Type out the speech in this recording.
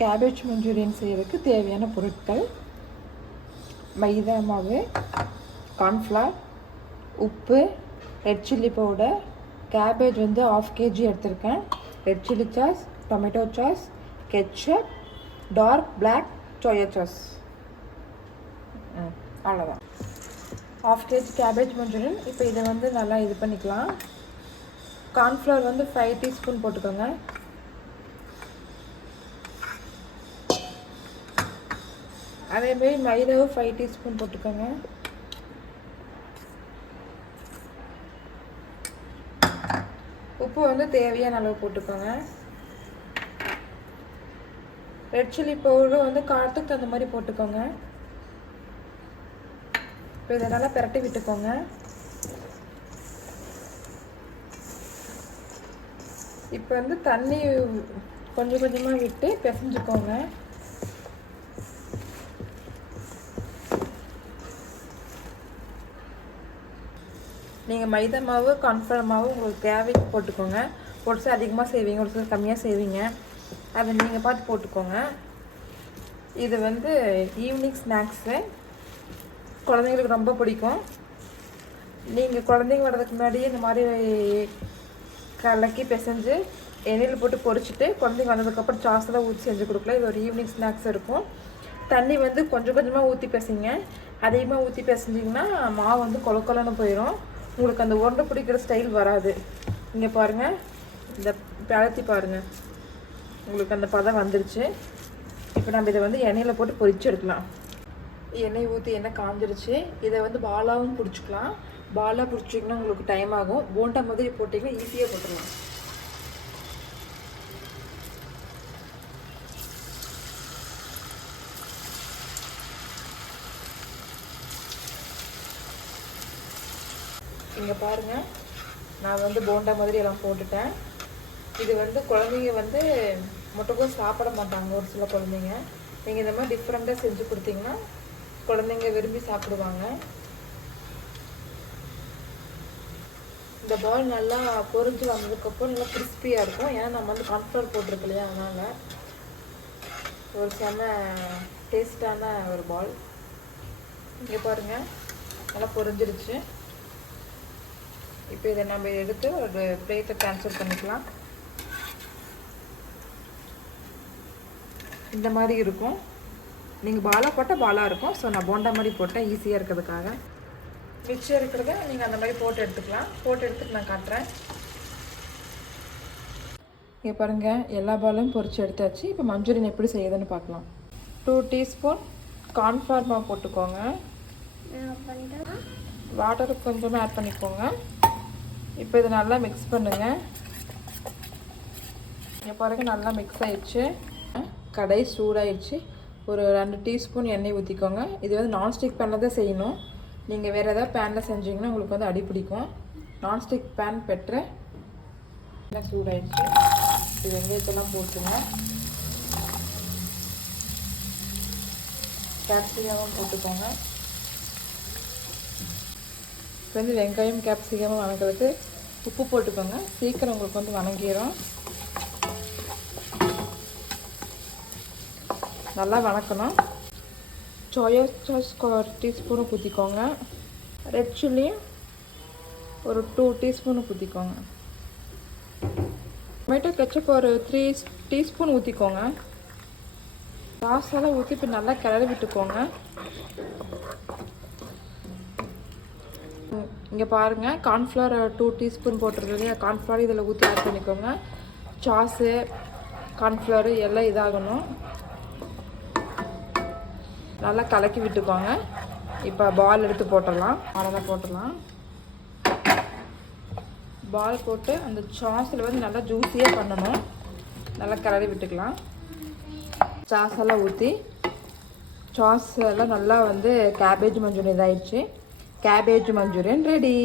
Cabbage Manchurian செய்கிறதுக்கு தேவையான பொருட்கள்: மைதா மாவு, கார்ன்ஃப்ளவர், உப்பு, ரெட் சில்லி பவுடர், கேபேஜ் வந்து 1/2 kg எடுத்திருக்கேன், red chilli sauce, tomato sauce, ketchup, dark black soya sauce. அவ்வளோதான். 1/2 kg கேபேஜ் மஞ்சூரியன். இப்போ இதை வந்து நல்லா இது பண்ணிக்கலாம். கார்ன்ஃப்ளவர் வந்து 5 டீஸ்பூன் போட்டுக்கோங்க. அதேமாரி மைதாவும் 5 டீஸ்பூன் போட்டுக்கோங்க. உப்பு வந்து தேவையான அளவு போட்டுக்கோங்க. ரெட் சில்லி பவுடர் வந்து காரத்துக்கு தகுந்த மாதிரி போட்டுக்கோங்க. இப்போ இதை நல்லா பிரட்டி விட்டுக்கோங்க. இப்போ வந்து தண்ணி கொஞ்சம் கொஞ்சமாக விட்டு பிசைஞ்சுக்கோங்க. நீங்கள் மைதா மாவு, கார்ன்ஃப்ளவர் மாவு உங்களுக்கு தேவைக்கு போட்டுக்கோங்க. ஒரு சில அதிகமாக செய்வீங்க, ஒரு சில கம்மியாக செய்வீங்க, அதை நீங்கள் பார்த்து போட்டுக்கோங்க. இது வந்து ஈவினிங் ஸ்நாக்ஸு, குழந்தைங்களுக்கு ரொம்ப பிடிக்கும். நீங்கள் குழந்தைங்க வர்றதுக்கு முன்னாடியே இந்த மாதிரி கலக்கி பிசைஞ்சு எண்ணெயில் போட்டு பொரிச்சிட்டு குழந்தைங்க வந்ததுக்கப்புறம் சாஸெல்லாம் ஊற்றி செஞ்சு கொடுக்கலாம். இது ஒரு ஈவினிங் ஸ்நாக்ஸ் இருக்கும். தண்ணி வந்து கொஞ்சம் கொஞ்சமாக ஊற்றி பிசைங்க. அதிகமாக ஊற்றி பிசைஞ்சிங்கன்னா மாவு வந்து கொலன்னு போயிடும். உங்களுக்கு அந்த உருண்டை பிடிக்கிற ஸ்டைல் வராது. இங்கே பாருங்கள், இந்த பழத்தி பாருங்கள், உங்களுக்கு அந்த பதம் வந்துருச்சு. இப்போ நம்ம இதை வந்து எண்ணெயில் போட்டு பொரிச்சு எடுக்கலாம். எண்ணெய் ஊற்றி எண்ணெய் காஞ்சிருச்சு. இதை வந்து பாலாவும் பிடிச்சிக்கலாம். பாலாக பிடிச்சிங்கன்னா உங்களுக்கு டைம் ஆகும். போண்டா மாதிரி போட்டிங்கன்னா ஈஸியாக போட்டுடலாம். இங்கே பாருங்கள், நான் வந்து போண்டா மாதிரி எல்லாம் போட்டுட்டேன். இது வந்து குழந்தைங்க வந்து முட்டைக்கோஸ் சாப்பிட மாட்டாங்க ஒரு சில குழந்தைங்க. நீங்கள் இந்த மாதிரி டிஃப்ரெண்ட்டாக செஞ்சு கொடுத்தீங்கன்னா குழந்தைங்க விரும்பி சாப்பிடுவாங்க. இந்த பால் நல்லா பொரிஞ்சு வந்ததுக்கப்புறம் நல்லா கிறிஸ்பியாக இருக்கும். ஏன்னா நம்ம வந்து கார்ன்ஃப்ளவர் போட்டிருக்கு இல்லையா, அதனால் ஒரு செம்ம டேஸ்டான ஒரு பால். இங்கே பாருங்கள், நல்லா பொரிஞ்சிருச்சு. இப்போ இதை நம்ம எடுத்து ஒரு பிளேட்டை ட்ரான்ஸ்ஃபர் பண்ணிக்கலாம். இந்த மாதிரி இருக்கும். நீங்கள் பாலாக போட்டால் பாலாக இருக்கும். ஸோ நான் போண்டா மாதிரி போட்டேன் ஈஸியாக இருக்கிறதுக்காக. மிச்சம் இருக்கிறத நீங்கள் அந்த மாதிரி போட்டு எடுத்துக்கலாம். போட்டு எடுத்துட்டு நான் காட்டுறேன். இங்கே பாருங்கள், எல்லா பாலும் பொரிச்சு எடுத்தாச்சு. இப்போ மஞ்சூரியன் எப்படி செய்யுதுன்னு பார்க்கலாம். 2 டீஸ்பூன் கார்ன்ஃப்ளவர் மாவு போட்டுக்கோங்க. வாட்டர் கொஞ்சமாக ஆட் பண்ணிக்கோங்க. இப்போ இதை நல்லா மிக்ஸ் பண்ணுங்கள். இங்கே பாருங்கள், நல்லா மிக்ஸ் ஆயிடுச்சு. கடாய் சூடாயிடுச்சு. ஒரு 2 டீஸ்பூன் எண்ணெய் ஊற்றிக்கோங்க. இது வந்து நான்ஸ்டிக் பேனில் தான் செய்யணும். நீங்கள் வேறு ஏதாவது பேனில் செஞ்சீங்கன்னா உங்களுக்கு வந்து அடி பிடிக்கும். நான்ஸ்டிக் பேன் பெற்று எண்ணெய் சூடாயிடுச்சு. இது வெங்காயத்தெல்லாம் போட்டுங்க. கேப்சிகமும் போட்டுக்கோங்க. இப்போ வந்து வெங்காயம் கேப்சிகமும் வணங்கிறதுக்கு உப்பு போட்டுக்கோங்க. சீக்கிரம் உங்களுக்கு வந்து வணங்கிடும். நல்லா வணக்கணும். சோயா சாஸ் 1 டீஸ்பூனு ஊற்றிக்கோங்க. ரெட் சில்லி ஒரு 2 டீஸ்பூனு ஊற்றிக்கோங்க. டொமேட்டோ கெச்சப் ஒரு 3 டீஸ்பூன் ஊற்றிக்கோங்க. சாஸெல்லாம் ஊற்றி இப்போ நல்லா கிளறி விட்டுக்கோங்க. இங்கே பாருங்கள், கார்ன்ஃப்ளவர் 2 டீஸ்பூன் போட்டிருக்கீங்க. கார்ன்ஃப்ளவர் இதில் ஊற்றி ஆட் பண்ணிக்கோங்க. சாஸு கார்ன்ஃப்ளவர் எல்லாம் இதாகணும். நல்லா கலக்கி விட்டுக்கோங்க. இப்போ பால் எடுத்து போட்டுடலாம். பாலெல்லாம் போட்டுடலாம். பால் போட்டு அந்த சாஸில் வந்து நல்லா ஜூஸியாக பண்ணணும். நல்லா கிளறி விட்டுக்கலாம். சாஸெல்லாம் ஊற்றி சாஸ் எல்லாம் நல்லா வந்து கேபேஜ் மஞ்சூரியன் இதாகிடுச்சு. Cabbage Manchurian ready.